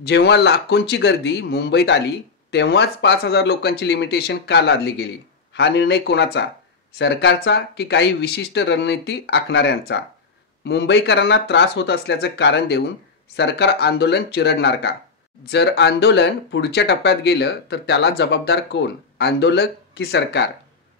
जेव्हा लाखोंची गर्दी मुंबईत आली तेव्हाच 5,000 लोकांची लिमिटेशन का लादली गेली? हा निर्णय कोणाचा? सरकारचा की काही विशिष्ट रणनीती आखणाऱ्यांचा? मुंबईकरांना त्रास होत असल्याचं कारण देऊन सरकार आंदोलन चिरडणार का? जर आंदोलन पुढच्या टप्प्यात गेलं तर त्याला जबाबदार कोण? आंदोलक की सरकार?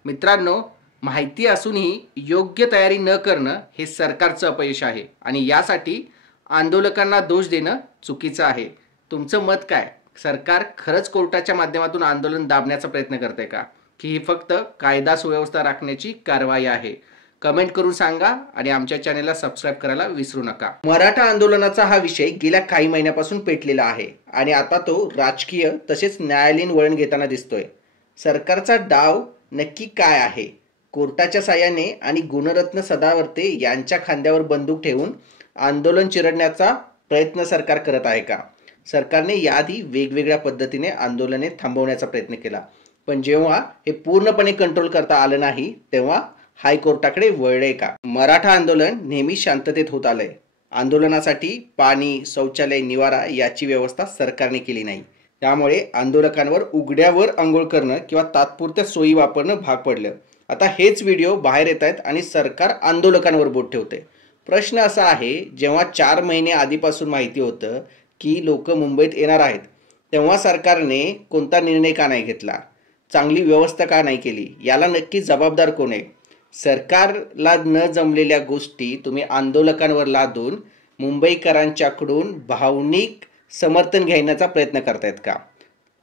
मित्रांनो, माहिती असूनही योग्य तयारी न करणं हे सरकारचं अपयश आहे आणि यासाठी आंदोलकांना दोष देणं चुकीचं आहे. तुमचं मत काय? सरकार खरंच कोर्टाच्या माध्यमातून आंदोलन दाबण्याचा प्रयत्न करते का, की ही फक्त कायदा सुव्यवस्था राखण्याची कारवाई आहे? कमेंट करून सांगा आणि आमच्या चॅनेलला सबस्क्राईब करायला विसरू नका. मराठा आंदोलनाचा हा विषय गेल्या काही महिन्यापासून पेटलेला आहे आणि आता तो राजकीय तसेच न्यायालयीन वळण घेताना दिसतोय. सरकारचा डाव नक्की काय आहे? कोर्टाच्या साह्याने आणि गुणरत्न सदावर्ते यांच्या खांद्यावर बंदूक ठेवून आंदोलन चिरडण्याचा प्रयत्न सरकार करत आहे का? सरकारने याआधी वेगवेगळ्या पद्धतीने आंदोलने थांबवण्याचा प्रयत्न केला, पण जेव्हा हे पूर्णपणे कंट्रोल करता आलं नाही तेव्हा हायकोर्टाकडे वळले का? मराठा आंदोलन नेहमी शांततेत होत आलंय. आंदोलनासाठी पाणी, शौचालय, निवारा याची व्यवस्था सरकारने केली नाही. त्यामुळे आंदोलकांवर उघड्यावर आंघोळ करणं किंवा तात्पुरत्या सोयी वापरणं भाग पडलं. आता हेच व्हिडिओ बाहेर येत आहेत आणि सरकार आंदोलकांवर बोट ठेवते. प्रश्न असा आहे, जेव्हा 4 महिने आधीपासून माहिती होतं की लोक मुंबईत येणार आहेत, तेव्हा सरकारने कोणता निर्णय का नाही घेतला? चांगली व्यवस्था का नाही केली? याला नक्की जबाबदार कोण आहे? सरकारला न जमलेल्या गोष्टी तुम्ही आंदोलकांवर लादून मुंबईकरांच्याकडून भावनिक समर्थन घेण्याचा प्रयत्न करतायत का?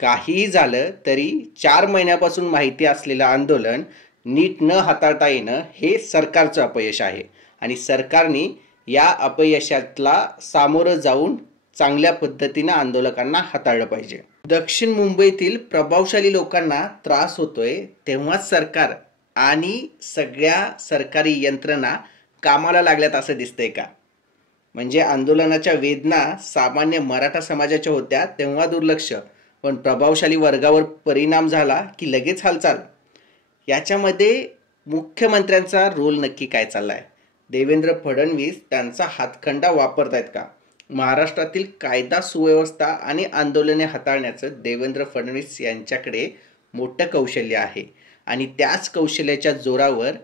काहीही झालं तरी 4 महिन्यापासून माहिती असलेलं आंदोलन नीट न हाताळता येणं हे सरकारचं अपयश आहे आणि सरकारने या अपयशाला सामोरं जाऊन चांगल्या पद्धतीने आंदोलकांना हाताळलं पाहिजे. दक्षिण मुंबईतील प्रभावशाली लोकांना त्रास होतोय तेव्हाच सरकार आणि सगळ्या सरकारी यंत्रणा कामाला लागल्यात असं दिसतंय का? म्हणजे आंदोलनाच्या वेदना सामान्य मराठा समाजाच्या होत्या तेव्हा दुर्लक्ष, पण प्रभावशाली वर्गावर परिणाम झाला की लगेच हालचाल. याच्यामध्ये मुख्यमंत्र्यांचा रोल नक्की काय चाललाय? देवेंद्र फडणवीस त्यांचा हातखंडा वापरतायत का? महाराष्ट्रातील कायदा सुव्यवस्था आणि आंदोलने हाताळण्याचं देवेंद्र फडणवीस यांच्याकडे मोठं कौशल्य आहे आणि त्याच कौशल्याच्या जोरावर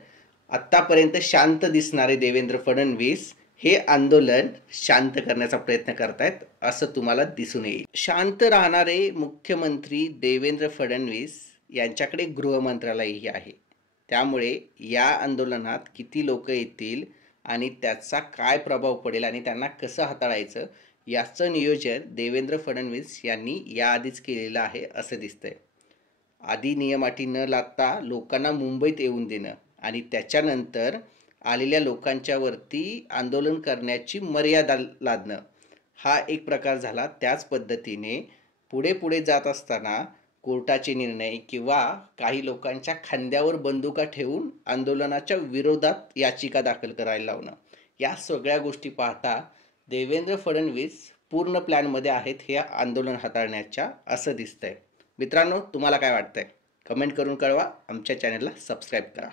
आत्तापर्यंत शांत दिसणारे देवेंद्र फडणवीस हे आंदोलन शांत करण्याचा प्रयत्न करतायत असं तुम्हाला दिसून येईल. शांत राहणारे मुख्यमंत्री देवेंद्र फडणवीस यांच्याकडे गृहमंत्रालयही आहे. त्यामुळे या आंदोलनात किती लोक येतील आणि त्याचा काय प्रभाव पडेल आणि त्यांना कसं हाताळायचं याचं नियोजन देवेंद्र फडणवीस यांनी याआधीच केलेलं आहे असं दिसतंय. आधी नियम अटी न लादता लोकांना मुंबईत येऊन देणं आणि त्याच्यानंतर आलेल्या लोकांच्या वरती आंदोलन करण्याची मर्यादा लादणं हा एक प्रकार झाला. त्याच पद्धतीने पुढे पुढे जात असताना कोर्टाचे निर्णय किंवा काही लोकांच्या खांद्यावर बंदुका ठेवून आंदोलनाच्या विरोधात याचिका दाखल करायला लावणं, या सगळ्या गोष्टी पाहता देवेंद्र फडणवीस पूर्ण प्लॅनमध्ये आहेत हे आंदोलन हाताळण्याच्या असं दिसतंय. मित्रांनो, तुम्हाला काय वाटतंय? कमेंट करून कळवा. आमच्या चॅनलला सबस्क्राईब करा.